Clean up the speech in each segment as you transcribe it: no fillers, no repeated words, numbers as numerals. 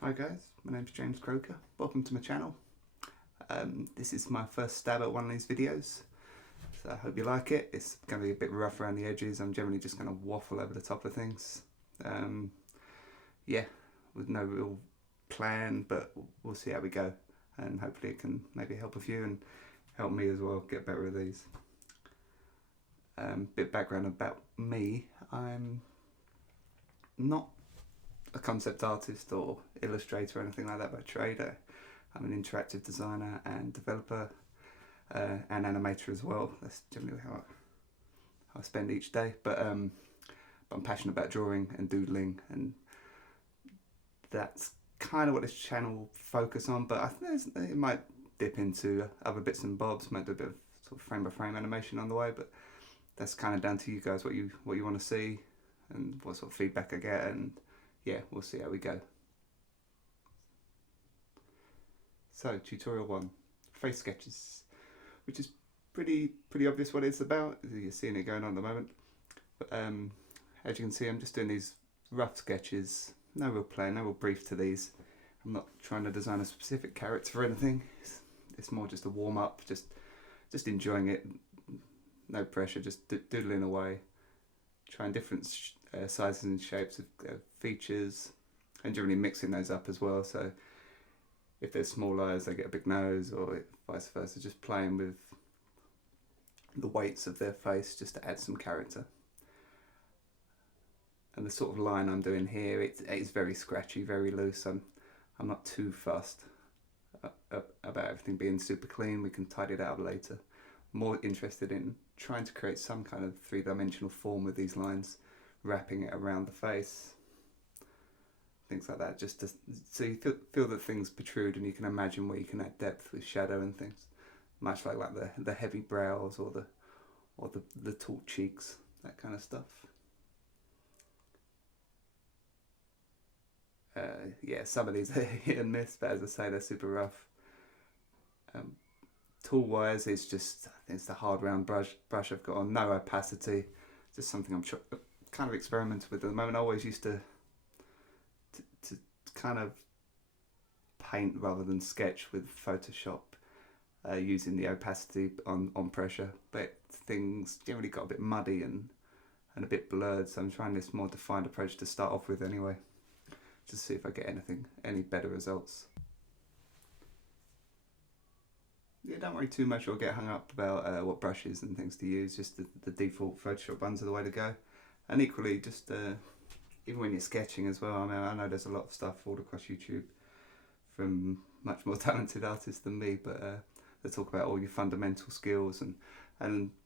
Hi guys, my name's James Croker. Welcome to my channel. This is my first stab at one of these videos, so I hope you like it. It's going to be a bit rough around the edges. I'm generally just going to waffle over the top of things. Yeah, with no real plan, but we'll see how we go, and hopefully it can maybe help a few and help me as well get better at these. Bit background about me. I'm not a concept artist or illustrator or anything like that by trade. I'm an interactive designer and developer and animator as well. That's generally how I spend each day. But I'm passionate about drawing and doodling, and that's kind of what this channel will focus on. But I think it might dip into other bits and bobs. Might do a bit of sort of frame by frame animation on the way, but that's kind of down to you guys what you want to see and what sort of feedback I get, and yeah, we'll see how we go. So, tutorial 1, face sketches, which is pretty obvious what it's about. You're seeing it going on at the moment. But as you can see, I'm just doing these rough sketches. No real plan, no real brief to these. I'm not trying to design a specific character or anything. It's more just a warm up, just enjoying it. No pressure, just doodling away, trying different sizes and shapes of features, and generally mixing those up as well. So if there's small eyes, they get a big nose, or vice versa. Just playing with the weights of their face just to add some character. And the sort of line I'm doing here, it's very scratchy, very loose. I'm not too fussed about everything being super clean. We can tidy it out later. More interested in trying to create some kind of three-dimensional form with these lines, wrapping it around the face, things like that, just to, so you feel that things protrude and you can imagine where you can add depth with shadow and things, much like the heavy brows or the tall cheeks, that kind of stuff. Yeah, some of these are hit and miss, but as I say, they're super rough. Tool wise, it's just, I think it's the hard round brush I've got on, no opacity, just something I'm kind of experimenting with at the moment. I always used to kind of paint rather than sketch with Photoshop, using the opacity on pressure, but things generally got a bit muddy and a bit blurred, so I'm trying this more defined approach to start off with anyway, just to see if I get any better results. Yeah, don't worry too much or get hung up about what brushes and things to use. Just the default Photoshop ones are the way to go. And equally, just even when you're sketching as well, I mean, I know there's a lot of stuff all across YouTube from much more talented artists than me, but they talk about all your fundamental skills,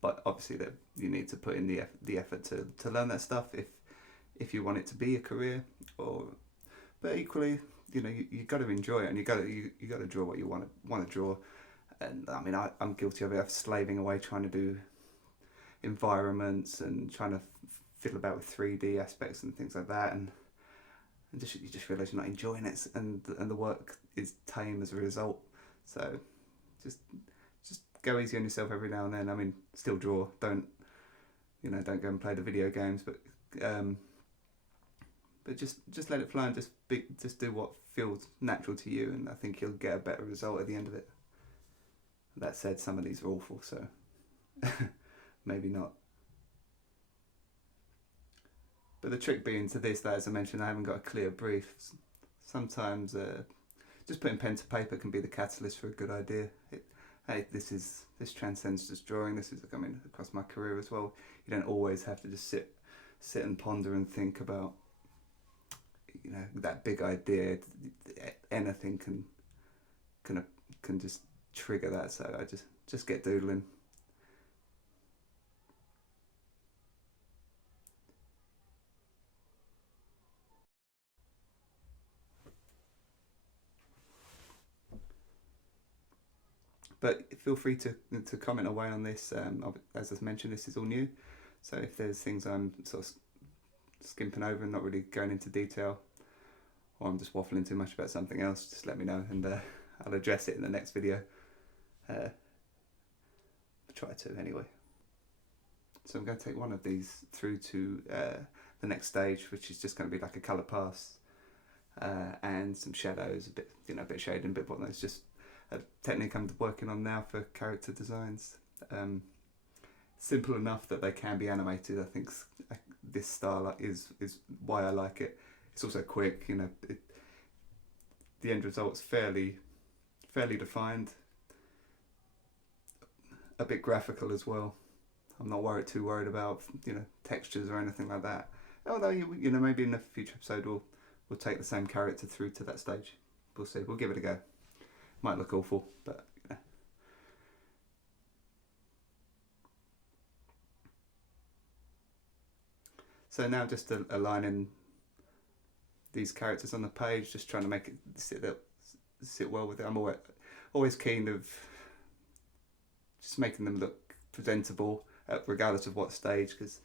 but obviously that you need to put in the effort to learn that stuff if you want it to be a career. But equally, you know, you got to enjoy it, and you got to draw what you want to draw. And I mean, I'm guilty of it. I'm slaving away trying to do environments and trying to fiddle about with 3D aspects and things like that, and you just realise you're not enjoying it, and the work is tame as a result. So just go easy on yourself every now and then. I mean, still draw. Don't go and play the video games, but just let it flow and just do what feels natural to you, and I think you'll get a better result at the end of it. That said, some of these are awful, so maybe not. But the trick being to this, that as I mentioned, I haven't got a clear brief. Sometimes just putting pen to paper can be the catalyst for a good idea. Hey, this transcends just drawing. This is coming across my career as well. You don't always have to just sit and ponder and think about, that big idea. Anything can just trigger that. So I just get doodling. But feel free to comment away on this. As I mentioned, this is all new, so if there's things I'm sort of skimping over and not really going into detail, or I'm just waffling too much about something else, just let me know, and I'll address it in the next video. Try to anyway. So I'm going to take one of these through to the next stage, which is just going to be like a colour pass. and some shadows, a bit of shading, a bit of whatnot. It's just a technique I'm working on now for character designs. Simple enough that they can be animated. I think this style is why I like it. It's also quick. The end result's fairly defined. A bit graphical as well. I'm not too worried about textures or anything like that. Although maybe in a future episode we'll take the same character through to that stage. We'll see. We'll give it a go. Might look awful, but So now just aligning these characters on the page, just trying to make it sit well with it. I'm always keen of just making them look presentable, regardless of what stage. Because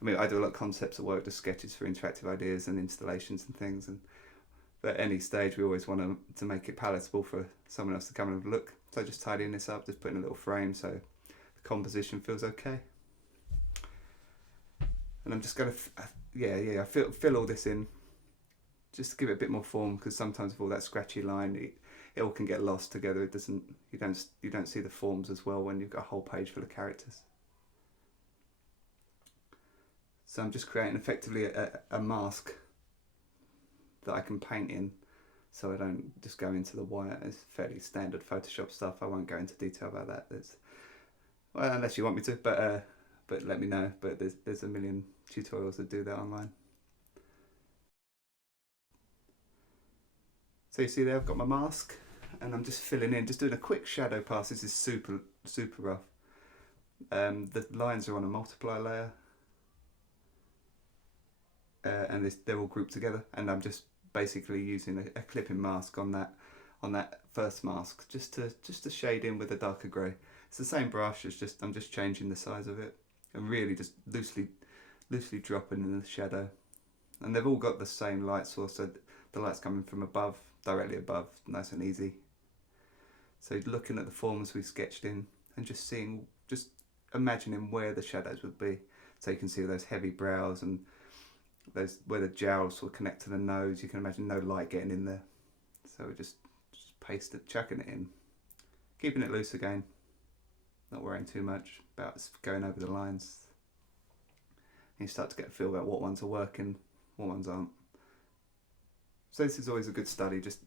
I do a lot of concepts of work, just sketches for interactive ideas and installations and things. And at any stage, we always want to make it palatable for someone else to come and look. So just tidying this up, just putting a little frame so the composition feels okay. And I'm just going to, fill all this in, just to give it a bit more form, because sometimes with all that scratchy line, it all can get lost together. It doesn't, you don't see the forms as well when you've got a whole page full of characters. So I'm just creating effectively a mask that I can paint in, so I don't just go into the white. It's fairly standard Photoshop stuff. I won't go into detail about that. Well, unless you want me to, but let me know. But there's a million tutorials that do that online. So you see there, I've got my mask, and I'm just filling in, just doing a quick shadow pass. This is super rough. The lines are on a multiply layer, and they're all grouped together. And I'm just basically using a clipping mask on that first mask, just to shade in with a darker grey. It's the same brush. I'm just changing the size of it, and really just loosely dropping in the shadow. And they've all got the same light source, so the light's coming from above, directly above, nice and easy. So looking at the forms we sketched in and just imagining where the shadows would be. So you can see those heavy brows and those where the jowls will connect to the nose. You can imagine no light getting in there. So we're just chucking it in, keeping it loose again, not worrying too much about going over the lines. And you start to get a feel about what ones are working, what ones aren't. So this is always a good study, just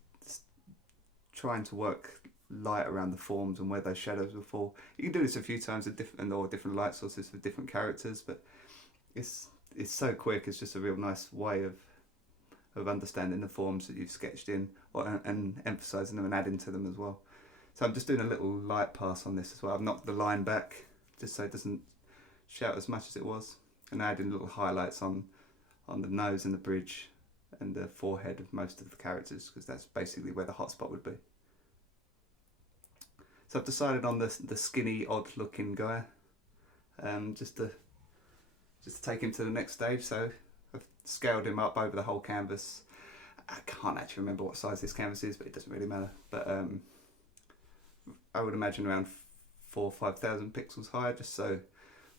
trying to work light around the forms and where those shadows will fall. You can do this a few times with different light sources for different characters, but it's so quick. It's just a real nice way of understanding the forms that you've sketched in, and emphasising them and adding to them as well. So I'm just doing a little light pass on this as well. I've knocked the line back just so it doesn't shout as much as it was, and adding little highlights on the nose and the bridge and the forehead of most of the characters, because that's basically where the hotspot would be. So I've decided on the skinny, odd-looking guy, just to take him to the next stage. So I've scaled him up over the whole canvas. I can't actually remember what size this canvas is, but it doesn't really matter. But I would imagine around 4,000 or 5,000 pixels higher, just so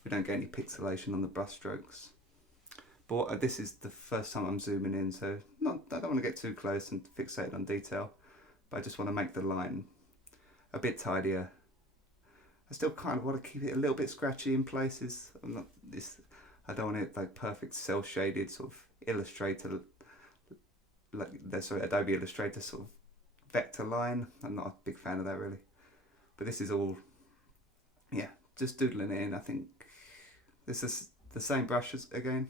we don't get any pixelation on the brush strokes. But this is the first time I'm zooming in, so I don't want to get too close and fixate on detail, but I just want to make the line a bit tidier. I still kind of want to keep it a little bit scratchy in places. I don't want it like perfect cell shaded sort of Illustrator, Adobe Illustrator sort of vector line. I'm not a big fan of that really. But this is all, just doodling it in. I think this is the same brushes again.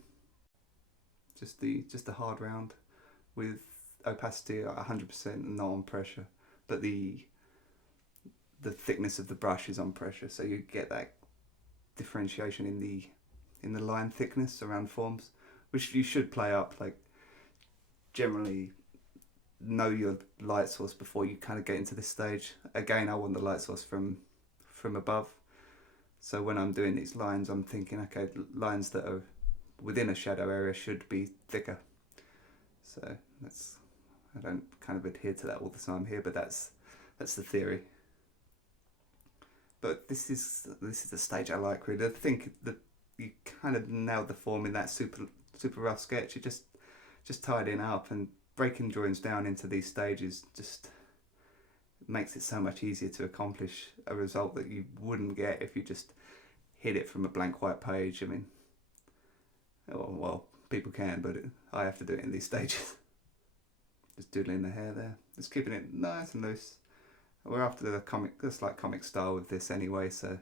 Just the hard round with opacity at 100% and not on pressure, but the thickness of the brush is on pressure, so you get that differentiation in the line thickness around forms, which you should play up. Like, generally know your light source before you kind of get into this stage. Again, I want the light source from above, so when I'm doing these lines, I'm thinking, okay, lines that are within a shadow area should be thicker. So I don't kind of adhere to that all the time here, but that's the theory. But this is the stage I like really. I think that you kind of nailed the form in that super rough sketch. You just tidying up and breaking drawings down into these stages just makes it so much easier to accomplish a result that you wouldn't get if you just hit it from a blank white page. I mean, well, people can, but I have to do it in these stages. Just doodling the hair there, just keeping it nice and loose. We're after the comic style with this anyway, so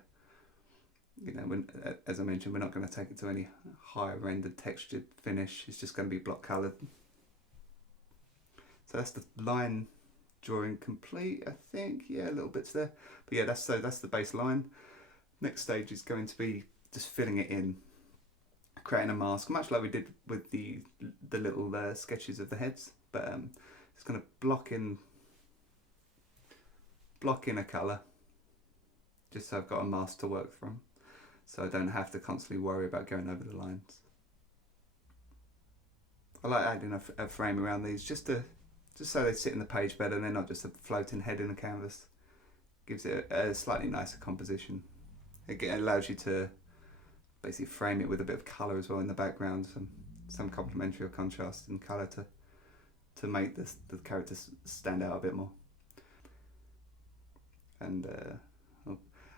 you know, as I mentioned, we're not going to take it to any higher rendered textured finish. It's just going to be block coloured. So that's the line drawing complete, I think. Yeah, little bits there, but yeah, that's the base line. Next stage is going to be just filling it in, creating a mask, much like we did with the little sketches of the heads, but it's going to block in a colour, just so I've got a mask to work from, so I don't have to constantly worry about going over the lines. I like adding a frame around these just so they sit in the page better and they're not just a floating head in a canvas. Gives it a slightly nicer composition. It allows you to basically frame it with a bit of colour as well in the background, some complementary or contrast in colour to make the characters stand out a bit more. And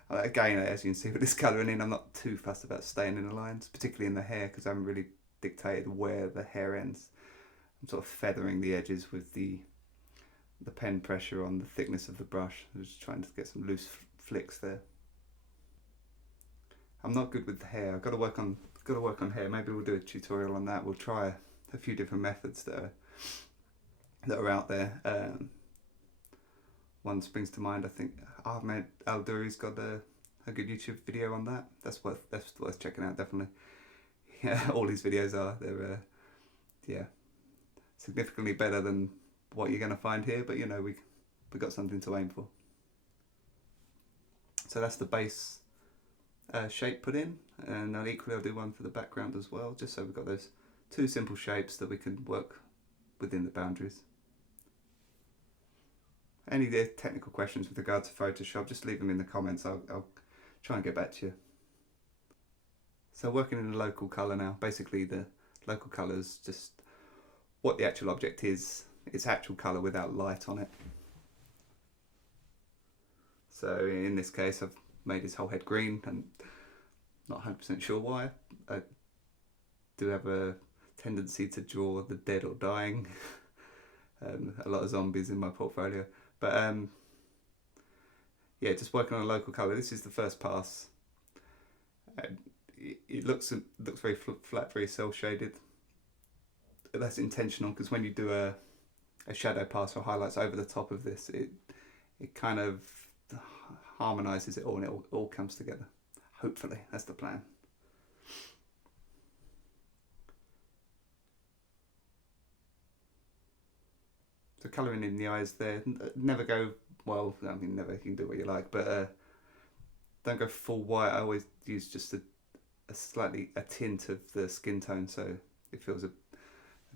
again, as you can see with this colouring in, I'm not too fussed about staying in the lines, particularly in the hair, because I haven't really dictated where the hair ends. I'm sort of feathering the edges with the pen pressure on the thickness of the brush. I'm just trying to get some loose flicks there. I'm not good with the hair. I've got to work on hair. Maybe we'll do a tutorial on that. We'll try a few different methods that are out there. One springs to mind. I think Ahmed Al-Duri's got a good YouTube video on that. That's worth checking out, definitely. Yeah, all his videos are. They're yeah, significantly better than what you're going to find here, but you know, we got something to aim for. So that's the base shape put in, and equally I'll do one for the background as well, just so we've got those two simple shapes that we can work within the boundaries. Any technical questions with regard to Photoshop, just leave them in the comments. I'll try and get back to you. So working in the local colour now, basically the local colour is just what the actual object is, its actual colour without light on it. So in this case I've made his whole head green, and not 100% sure why. I do have a tendency to draw the dead or dying. A lot of zombies in my portfolio, but yeah, just working on a local colour. This is the first pass. It looks very flat, very cell shaded. That's intentional, because when you do a shadow pass or highlights over the top of this, it kind of harmonises it all, and it all comes together. Hopefully, that's the plan. So colouring in the eyes there, never go, well, I mean, never, you can do what you like, but don't go full white. I always use just a tint of the skin tone, so it feels a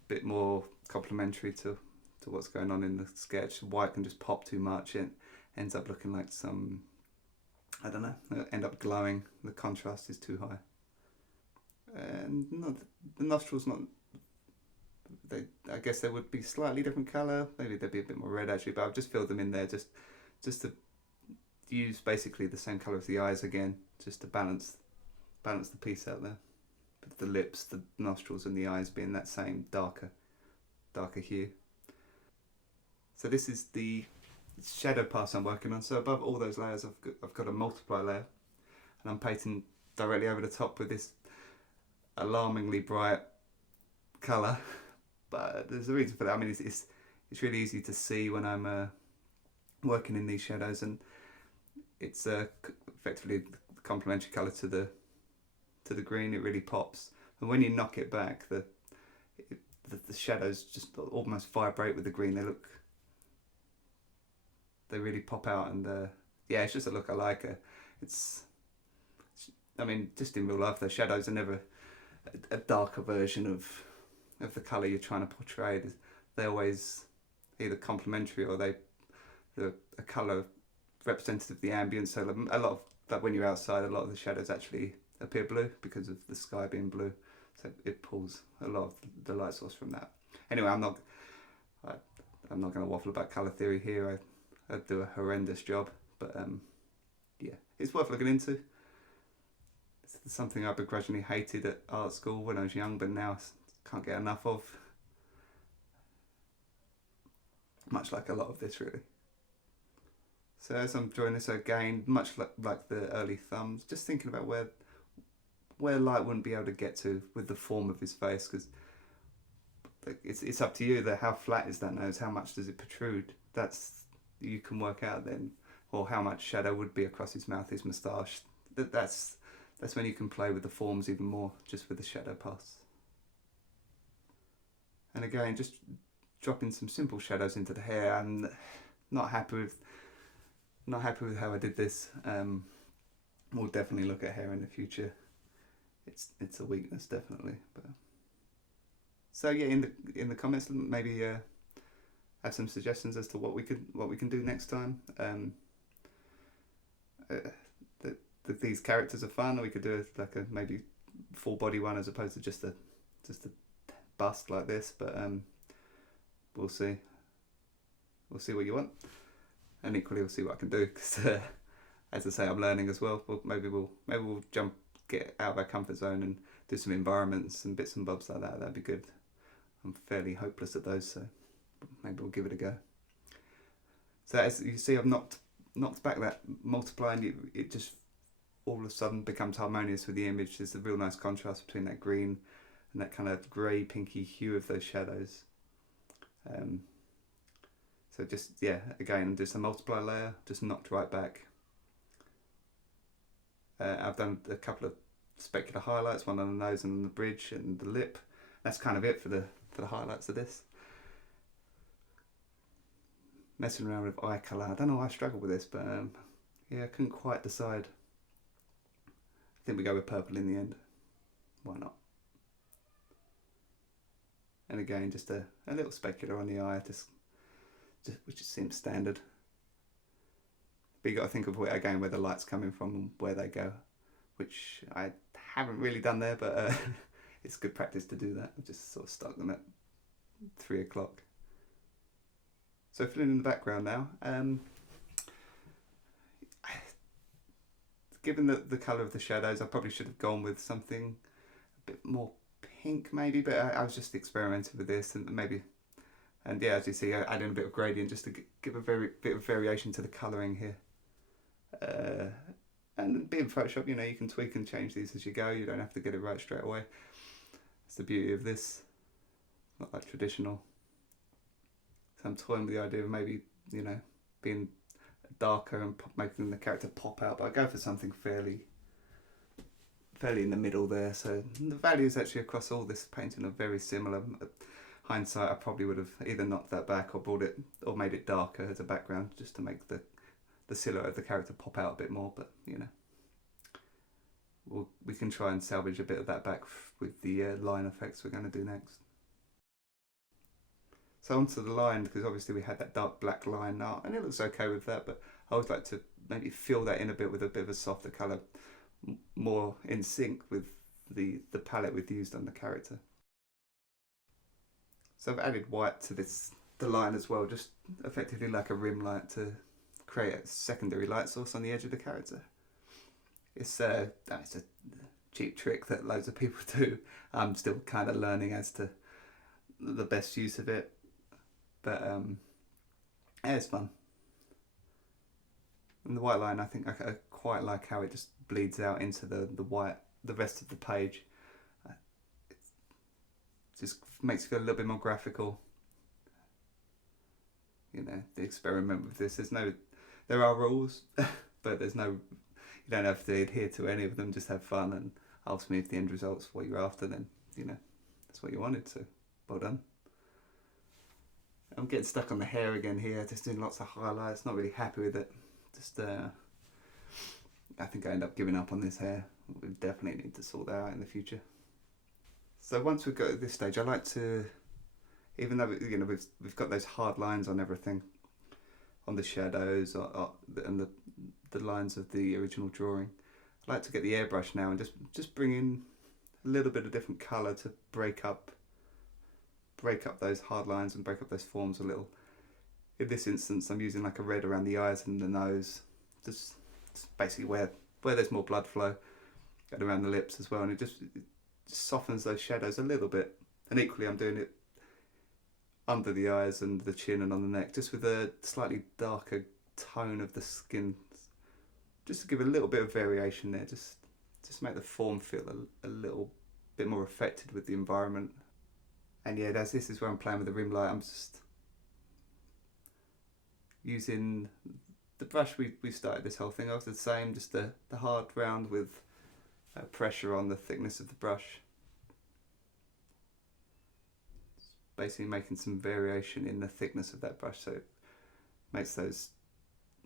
bit more complementary to what's going on in the sketch. White can just pop too much, it ends up looking like some, I don't know, end up glowing. The contrast is too high. And the nostrils, I guess they would be slightly different colour. Maybe they'd be a bit more red actually, but I've just filled them in there just to use basically the same colour as the eyes again, just to balance the piece out there. But the lips, the nostrils and the eyes being that same darker hue. So this is the shadow pass I'm working on. So above all those layers I've got a multiply layer, and I'm painting directly over the top with this alarmingly bright colour. But there's a reason for that. I mean, it's really easy to see when I'm working in these shadows, and it's effectively the complementary colour to the green. It really pops, and when you knock it back, the shadows just almost vibrate with the green. They really pop out, and yeah, it's just a look I like. I mean, just in real life, the shadows are never a darker version of the colour you're trying to portray. They're always either complementary or they're a colour representative of the ambience. So a lot of that, when you're outside, a lot of the shadows actually appear blue because of the sky being blue. So it pulls a lot of the light source from that. Anyway, I'm not I'm not going to waffle about colour theory here. I do a horrendous job, but yeah, it's worth looking into. It's something I begrudgingly hated at art school when I was young, but now I can't get enough of. Much like a lot of this, really. So as I'm drawing this again, much like the early thumbs, just thinking about where light wouldn't be able to get to with the form of his face, because it's up to you that how flat is that nose, how much does it protrude. That's, you can work out then, or how much shadow would be across his mouth, his moustache. That's when you can play with the forms even more, just with the shadow pass. And again, just dropping some simple shadows into the hair. I'm not happy with how I did this. We'll definitely look at hair in the future. It's a weakness, definitely. But so yeah, in the comments, maybe have some suggestions as to what we can do next time. These characters are fun, or we could do like a maybe full body one as opposed to just a bust like this. But we'll see. We'll see what you want, and equally we'll see what I can do, because as I say, I'm learning as well. Maybe we'll get out of our comfort zone and do some environments and bits and bobs like that. That'd be good. I'm fairly hopeless at those, so maybe we'll give it a go. So as you see, I've knocked back that multiplying. It just all of a sudden becomes harmonious with the image. There's a real nice contrast between that green and that kind of grey pinky hue of those shadows. So just, yeah, again, just a multiply layer, just knocked right back. I've done a couple of specular highlights, one on the nose and on the bridge and the lip. That's kind of it for the highlights of this. Messing around with eye colour. I don't know why I struggled with this, but yeah, I couldn't quite decide. I think we go with purple in the end. Why not? And again, just a little specular on the eye, which just seems standard. But you got to think of where the light's coming from and where they go, which I haven't really done there, but it's good practice to do that. I've just sort of stuck them at 3 o'clock. So filling in the background now. Given the colour of the shadows, I probably should have gone with something a bit more pink maybe, but I was just experimenting with this, and maybe, and yeah, as you see, I add in a bit of gradient just to give a bit of variation to the colouring here. And being Photoshop, you can tweak and change these as you go. You don't have to get it right straight away. It's the beauty of this, not like traditional. So I'm toying with the idea of maybe, being darker and making the character pop out, but I go for something fairly in the middle there. So the values actually across all this painting are very similar. Hindsight, I probably would have either knocked that back or brought it, or made it darker as a background, just to make the silhouette of the character pop out a bit more. But we can try and salvage a bit of that back with the line effects we're going to do next. So onto the line, because obviously we had that dark black line now, and it looks okay with that, but I always like to maybe fill that in a bit with a bit of a softer colour, more in sync with the palette we've used on the character. So I've added white to the line as well, just effectively like a rim light to create a secondary light source on the edge of the character. It's a cheap trick that loads of people do. I'm still kind of learning as to the best use of it, but yeah, it's fun. And the white line, I think I quite like how it just bleeds out into the rest of the page. It just makes it go a little bit more graphical. The experiment with this, there are rules, but you don't have to adhere to any of them. Just have fun, and ultimately, if the end result's what you're after, then that's what you wanted. So well done. I'm getting stuck on the hair again here, just doing lots of highlights. Not really happy with it. Just I think I end up giving up on this hair. We definitely need to sort that out in the future. So once we've got to this stage, I like to, even though we've got those hard lines on everything, on the shadows and the lines of the original drawing, I like to get the airbrush now and just bring in a little bit of different colour to break up break up those hard lines and break up those forms a little. In this instance, I'm using like a red around the eyes and the nose, just basically where there's more blood flow, and around the lips as well, and it just softens those shadows a little bit. And equally, I'm doing it under the eyes and the chin and on the neck, just with a slightly darker tone of the skin, just to give a little bit of variation there, just make the form feel a little bit more affected with the environment. And yeah, this is where I'm playing with the rim light. I'm just using the brush we started this whole thing off the same, just the hard round with pressure on the thickness of the brush. Just basically making some variation in the thickness of that brush, so it makes those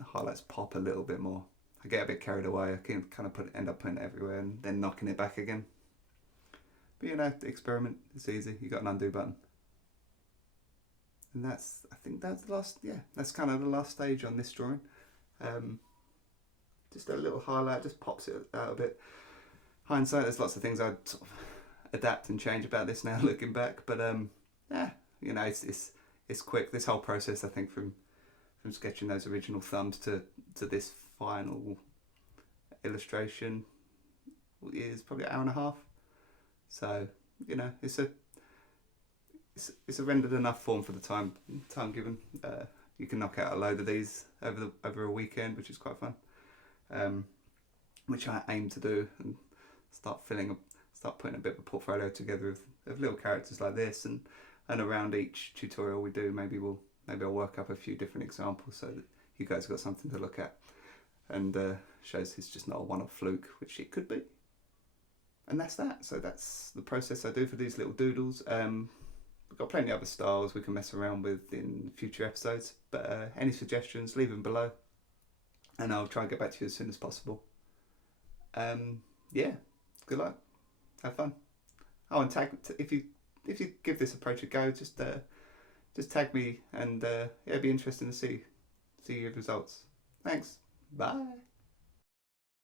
highlights pop a little bit more. I get a bit carried away. I can kind of end up putting it everywhere and then knocking it back again. But you know, the experiment, it's easy. You got an undo button. And I think that's the last, that's kind of the last stage on this drawing. Just a little highlight, just pops it out a bit. Hindsight, there's lots of things I'd sort of adapt and change about this now looking back, but you know, it's quick. This whole process, I think, from sketching those original thumbs to this final illustration is probably an hour and a half. So, you know, it's a rendered enough form for the time given. You can knock out a load of these over a weekend, which is quite fun. Which I aim to do, and start putting a bit of a portfolio together of little characters like this, and around each tutorial we do, maybe I'll work up a few different examples so that you guys got something to look at, and shows it's just not a one-off fluke, which it could be. And that's that. So that's the process I do for these little doodles. We've got plenty of other styles we can mess around with in future episodes, but any suggestions, leave them below, and I'll try and get back to you as soon as possible. Yeah, good luck, have fun. Oh, and tag if you give this approach a go, just tag me, and it'd be interesting to see your results. Thanks, bye.